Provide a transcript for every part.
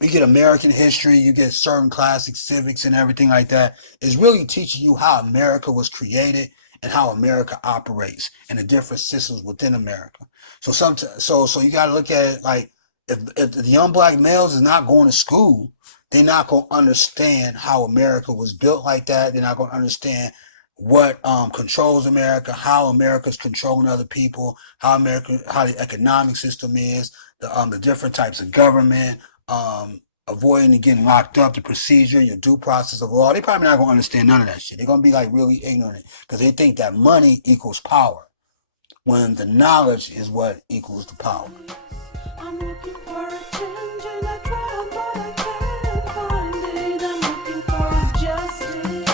You get American history, you get certain classic civics and everything like that. It's really teaching you how America was created and how America operates and the different systems within America. So you got to look at it like if the young black males is not going to school, they're not going to understand how America was built like that. They're not going to understand what controls America, how America's controlling other people, how the economic system is, the different types of government, avoiding getting locked up, the procedure, your due process of law. They probably not gonna understand none of that shit. They're gonna be like really ignorant because they think that money equals power when the knowledge is what equals the power. I'm looking for a change and I try but I can't find it. I'm looking for justice.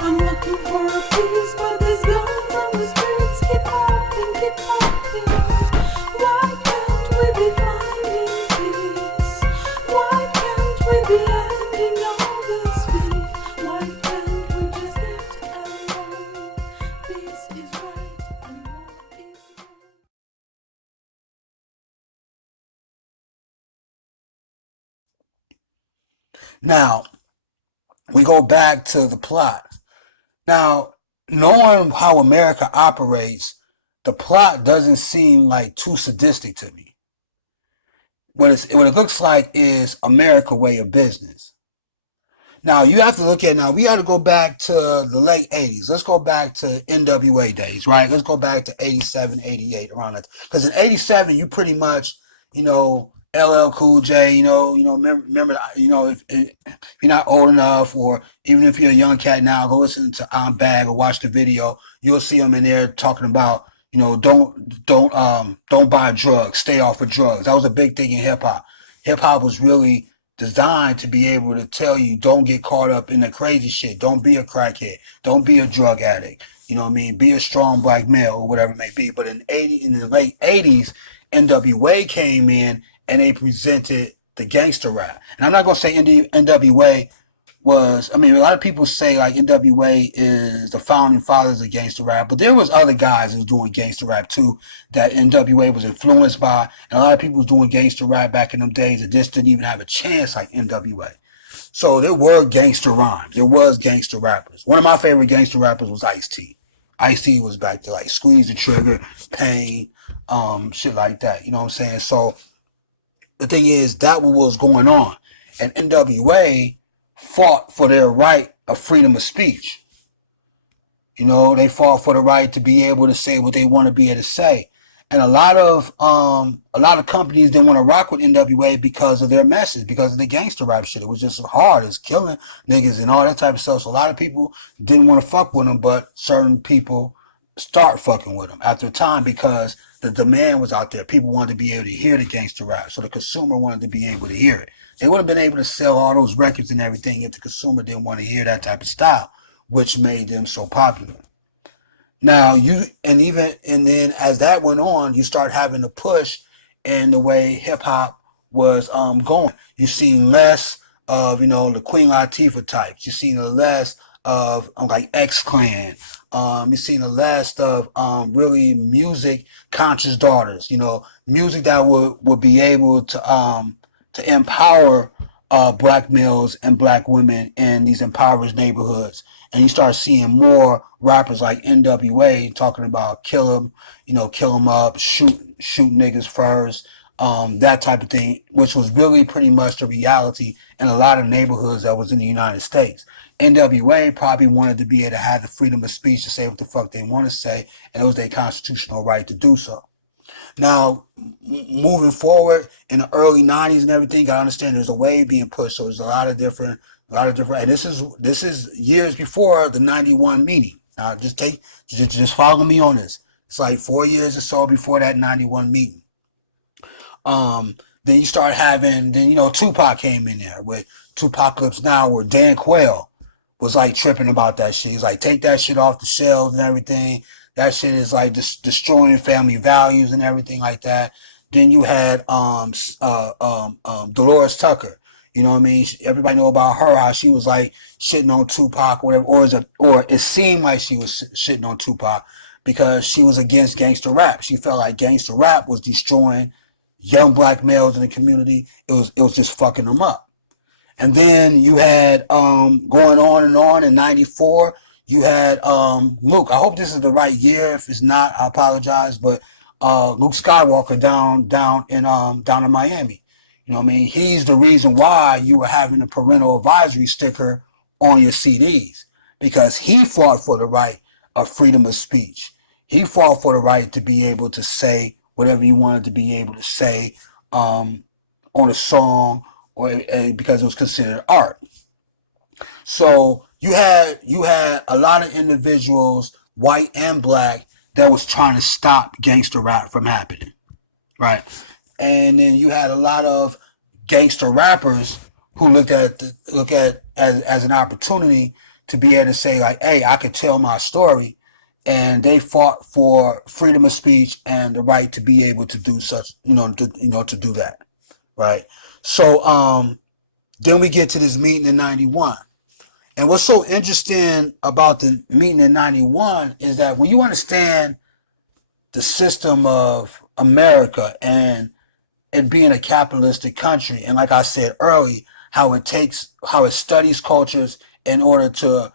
I'm looking for a peace, but these guns on the streets keep popping, keep popping. Why can't we be finding peace? Why can't we be ending all this beef? Why can't we just get along? Peace is right and war is wrong. Now we go back to the plot. Now, knowing how America operates, the plot doesn't seem like too sadistic to me. What it looks like is America way of business. Now you have to look at now. We got to go back to the late '80s. Let's go back to NWA days, right? Let's go back to '87, '88, around that. Because in '87, you pretty much, LL Cool J. Remember, if you're not old enough, or even if you're a young cat now, go listen to I'm Bag or watch the video. You'll see them in there talking about, don't buy drugs, stay off of drugs. That was a big thing in hip hop. Hip hop was really designed to be able to tell you don't get caught up in the crazy shit. Don't be a crackhead. Don't be a drug addict. You know what I mean? Be a strong black male or whatever it may be. But in the late '80s, NWA came in and they presented the gangster rap. And I'm not gonna say NWA was, I mean, a lot of people say like NWA is the founding fathers of gangster rap, but there was other guys who was doing gangster rap too that NWA was influenced by, and a lot of people was doing gangster rap back in them days that just didn't even have a chance like NWA. So there were gangster rhymes, there was gangster rappers. One of my favorite gangster rappers was Ice-T. Ice-T was back to like Squeeze the Trigger, Pain, shit like that. You know what I'm saying? So the thing is that what was going on, and NWA fought for their right of freedom of speech. They fought for the right to be able to say what they want to be able to say. And a lot of companies didn't want to rock with NWA because of their message, because of the gangster rap shit. It was just hard. It's killing niggas and all that type of stuff. So a lot of people didn't want to fuck with them, but certain people start fucking with them after a time because the demand was out there. People wanted to be able to hear the gangster rap, so the consumer wanted to be able to hear it. They would have been able to sell all those records and everything if the consumer didn't want to hear that type of style, which made them so popular. Now and then as that went on, you start having to push in the way hip hop was going. You seen less of the Queen Latifah types. You seen less of like X Clan. You seen the less of really music conscious daughters. Music that would be able to empower black males and black women in these impoverished neighborhoods. And you start seeing more rappers like NWA talking about kill 'em up, shoot niggas first, that type of thing, which was really pretty much the reality in a lot of neighborhoods that was in the United States. NWA probably wanted to be able to have the freedom of speech to say what the fuck they want to say, and it was their constitutional right to do so. Now, moving forward in the early '90s and everything, I understand there's a wave being pushed. So there's a lot of different. And this is years before the '91 meeting. Now, just follow me on this. It's like 4 years or so before that '91 meeting. Then you start having, Tupac came in there with Tupacalypse Now, where Dan Quayle was like tripping about that shit. He's like, take that shit off the shelves and everything. That shit is like destroying family values and everything like that. Then you had Dolores Tucker. You know what I mean? Everybody know about her, how she was like shitting on Tupac, or whatever, or it seemed like she was shitting on Tupac because she was against gangster rap. She felt like gangster rap was destroying young black males in the community. It was just fucking them up. And then you had going on in '94. You had Luke. I hope this is the right year. If it's not, I apologize. But Luke Skywalker down in Miami. You know what I mean? He's the reason why you were having a parental advisory sticker on your CDs, because he fought for the right of freedom of speech. He fought for the right to be able to say whatever you wanted to be able to say on a song, or because it was considered art. So you had a lot of individuals, white and black, that was trying to stop gangster rap from happening, right? And then you had a lot of gangster rappers who looked at as an opportunity to be able to say like, hey, I could tell my story, and they fought for freedom of speech and the right to be able to do such, to do that, right? So then we get to this meeting in '91. And what's so interesting about the meeting in '91 is that when you understand the system of America and it being a capitalistic country, and like I said early, how it studies cultures in order to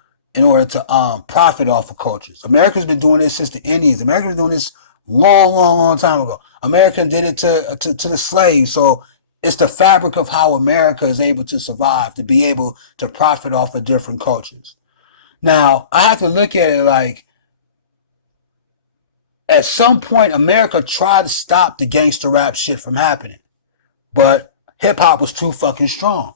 profit off of cultures. America's been doing this since the Indians. America's been doing this long time ago. America did it to the slaves. So it's the fabric of how America is able to survive, to be able to profit off of different cultures. Now, I have to look at it like, at some point, America tried to stop the gangster rap shit from happening, but hip hop was too fucking strong.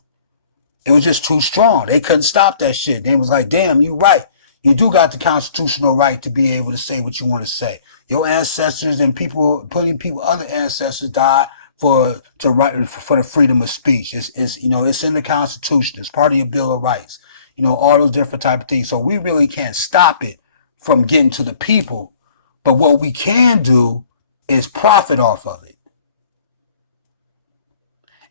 It was just too strong. They couldn't stop that shit. They was like, damn, you right. You do got the constitutional right to be able to say what you want to say. Your ancestors and other ancestors died for the freedom of speech. It's in the Constitution. It's part of your Bill of Rights. All those different type of things. So we really can't stop it from getting to the people. But what we can do is profit off of it.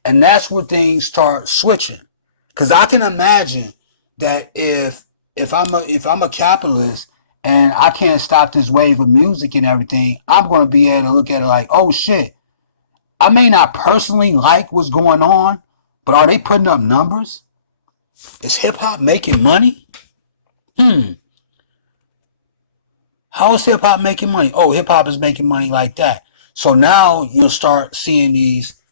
And that's where things start switching. Because I can imagine that if I'm a capitalist and I can't stop this wave of music and everything, I'm going to be able to look at it like, oh shit, I may not personally like what's going on, but are they putting up numbers? Is hip hop making money? How is hip hop making money? Oh, hip hop is making money like that. So now you'll start seeing these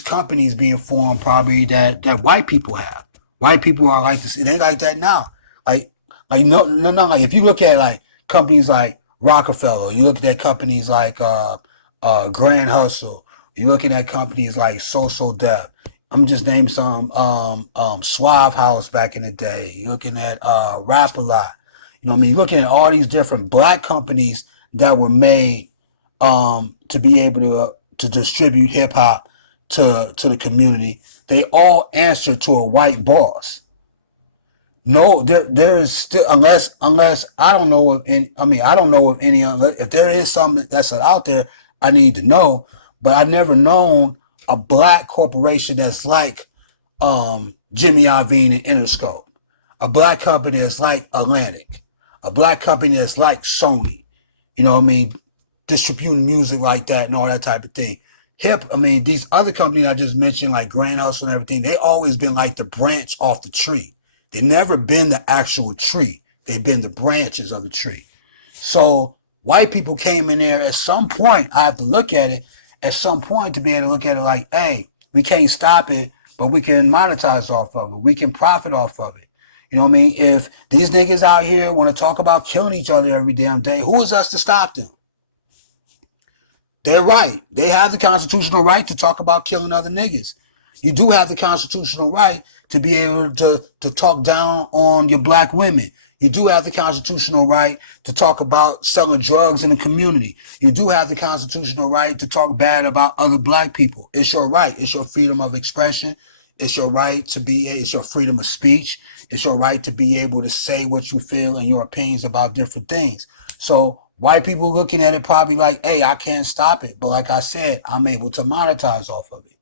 companies being formed, probably that white people have. White people are like this. It ain't like that now. Like no. Like if you look at like companies like Rockefeller, you look at companies like Grand Hustle. You're looking at companies like Social Death. I'm just naming some. Suave House back in the day. You're looking at Rap a Lot. You're looking at all these different black companies that were made to be able to distribute hip hop to the community. They all answer to a white boss. No, there is still, unless I don't know of any. I don't know of any. If there is something that's out there, I need to know. But I've never known a black corporation that's like Jimmy Iovine and Interscope, a black company that's like Atlantic, a black company that's like Sony. Distributing music like that and all that type of thing. These other companies I just mentioned, like Grand Hustle and everything, they always been like the branch off the tree. They never been the actual tree. They've been the branches of the tree. So white people came in there at some point. I have to look at it at some point to be able to look at it like, hey, we can't stop it, but we can monetize off of it. We can profit off of it. If these niggas out here want to talk about killing each other every damn day, who is us to stop them? They're right. They have the constitutional right to talk about killing other niggas. You do have the constitutional right to be able to talk down on your black women. You do have the constitutional right to talk about selling drugs in the community. You do have the constitutional right to talk bad about other black people. It's your right. It's your freedom of expression. It's your right it's your freedom of speech. It's your right to be able to say what you feel and your opinions about different things. So white people looking at it probably like, hey, I can't stop it. But like I said, I'm able to monetize off of it.